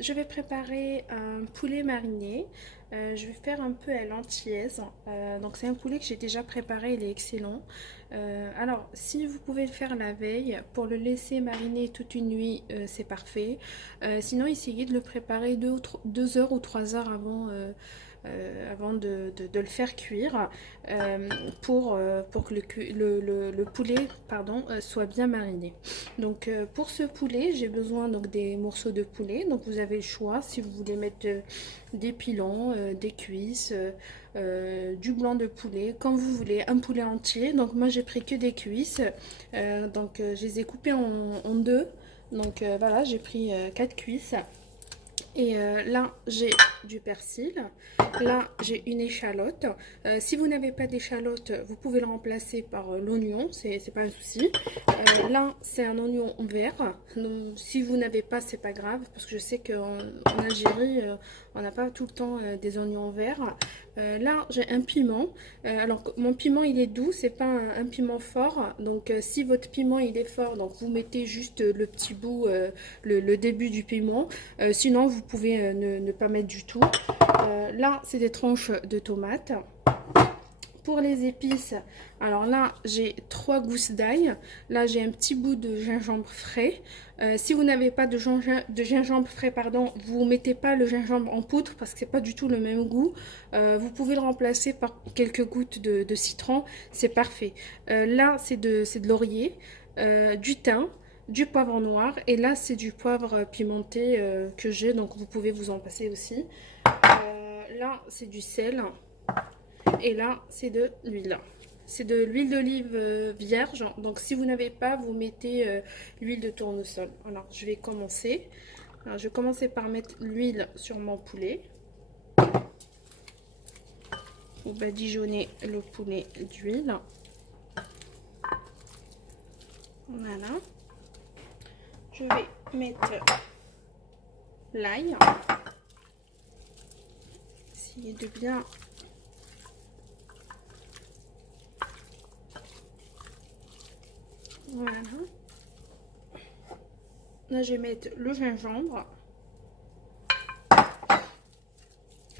Je vais préparer un poulet mariné. Je vais faire un peu à l'antillaise. Donc c'est un poulet que j'ai déjà préparé, il est excellent. Alors si vous pouvez le faire la veille pour le laisser mariner toute une nuit, c'est parfait. Sinon essayez de le préparer 2 heures ou 3 heures avant de le faire cuire pour que le poulet pardon, soit bien mariné. Donc pour ce poulet, j'ai besoin donc des morceaux de poulet. Donc vous avez le choix si vous voulez mettre des pilons, des cuisses, du blanc de poulet, comme vous voulez, un poulet entier. Donc moi j'ai pris que des cuisses. Je les ai coupées en deux. Donc voilà, j'ai pris 4 cuisses. Et là, j'ai du persil. Là, j'ai une échalote. Si vous n'avez pas d'échalote, vous pouvez le remplacer par l'oignon. C'est pas un souci. Là, c'est un oignon vert. Donc, si vous n'avez pas, c'est pas grave. Parce que je sais qu'en Algérie, on n'a pas tout le temps des oignons verts. Là, j'ai un piment. Alors, mon piment, il est doux. C'est pas un piment fort. Donc, si votre piment, il est fort, donc vous mettez juste le petit bout, le début du piment. Sinon, vous pouvez ne pas mettre du tout. Là, c'est des tranches de tomates. Pour les épices, alors là, j'ai 3 gousses d'ail. Là, j'ai un petit bout de gingembre frais. Si vous n'avez pas de gingembre frais, pardon, vous mettez pas le gingembre en poudre parce que c'est pas du tout le même goût. Vous pouvez le remplacer par quelques gouttes de citron. C'est parfait. Là, c'est de laurier, du thym, du poivre noir, et là c'est du poivre pimenté que j'ai, donc vous pouvez vous en passer aussi. Là c'est du sel, et là c'est de l'huile. C'est de l'huile d'olive vierge, donc si vous n'avez pas, vous mettez l'huile de tournesol. Alors je vais commencer. Alors, je vais commencer par mettre l'huile sur mon poulet. On va badigeonner le poulet d'huile. Voilà. Je vais mettre l'ail. Essayez de bien voilà. Là, je vais mettre le gingembre.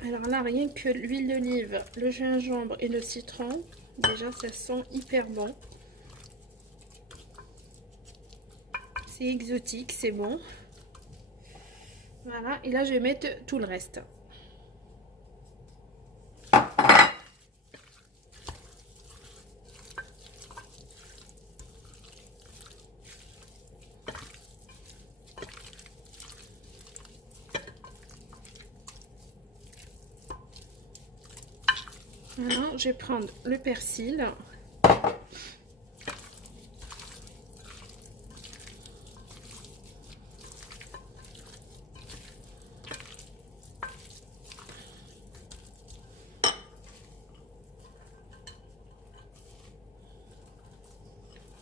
Alors là, rien que l'huile d'olive, le gingembre et le citron, déjà ça sent hyper bon. C'est exotique, c'est bon. Voilà, et là je vais mettre tout le reste. Voilà, je vais prendre le persil.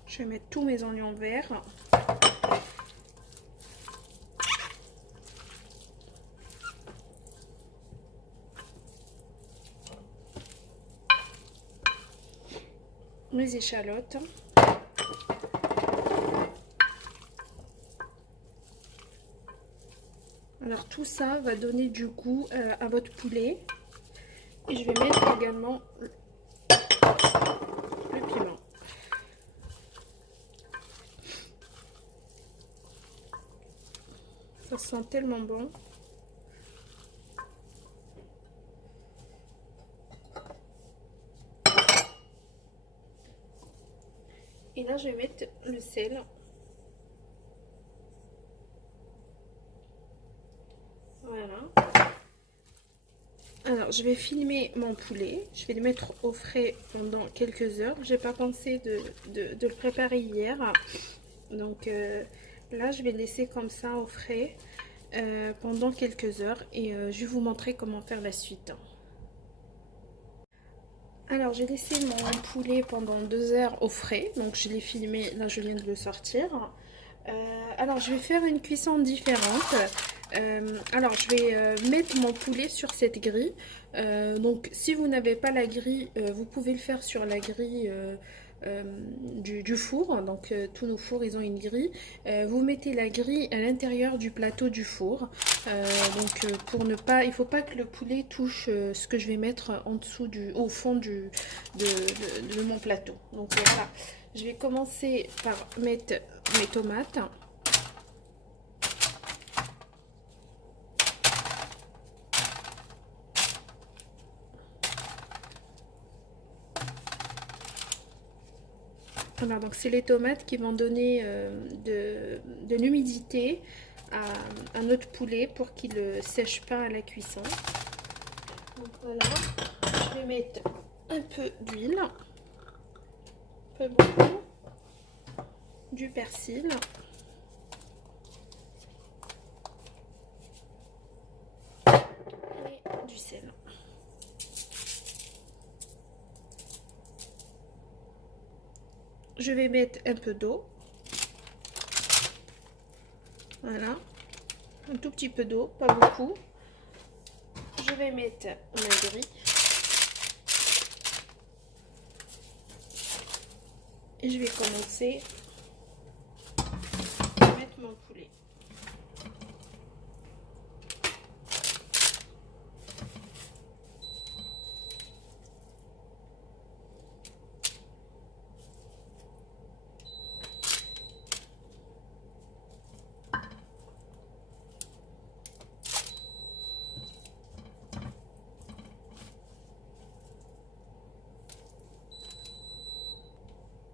Je vais mettre tous mes oignons verts. Mes échalotes. Alors tout ça va donner du goût à votre poulet. Et je vais mettre également le piment. Ça sent tellement bon. Et là, je vais mettre le sel. Voilà. Alors, je vais filmer mon poulet. Je vais le mettre au frais pendant quelques heures. J'ai pas pensé de le préparer hier. Donc là, je vais le laisser comme ça au frais pendant quelques heures. Et je vais vous montrer comment faire la suite. Alors, j'ai laissé mon poulet pendant 2 heures au frais. Donc, je l'ai filmé. Là, je viens de le sortir. Alors, je vais faire une cuisson différente. Alors, je vais mettre mon poulet sur cette grille. Donc, si vous n'avez pas la grille, vous pouvez le faire sur la grille du four. Donc tous nos fours, ils ont une grille. Vous mettez la grille à l'intérieur du plateau du four. Pour ne pas, il faut pas que le poulet touche ce que je vais mettre en dessous au fond de mon plateau. Donc voilà, je vais commencer par mettre mes tomates. Voilà, donc c'est les tomates qui vont donner de l'humidité à notre poulet pour qu'il ne sèche pas à la cuisson. Donc voilà, je vais mettre un peu d'huile, pas beaucoup, du persil et du sel. Je vais mettre un peu d'eau. Voilà, un tout petit peu d'eau, pas beaucoup. Je vais mettre ma grille. Et je vais commencer à mettre mon poulet.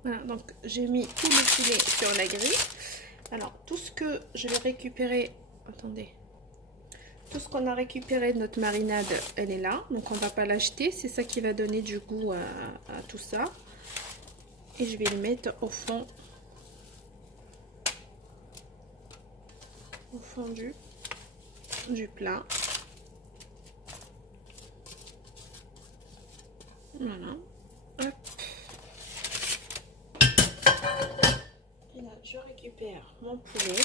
Voilà, donc j'ai mis tout le poulet sur la grille. Alors, tout ce que je vais récupérer, attendez, tout ce qu'on a récupéré de notre marinade, elle est là. Donc, on ne va pas l'acheter. C'est ça qui va donner du goût à tout ça. Et je vais le mettre au fond du plat. Voilà. Hop. Et là, je récupère mon poulet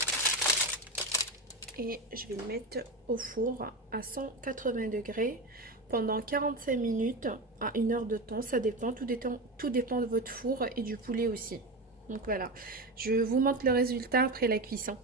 et je vais le mettre au four à 180 degrés pendant 45 minutes à 1 heure de temps. Ça dépend, tout dépend de votre four et du poulet aussi. Donc voilà, je vous montre le résultat après la cuisson.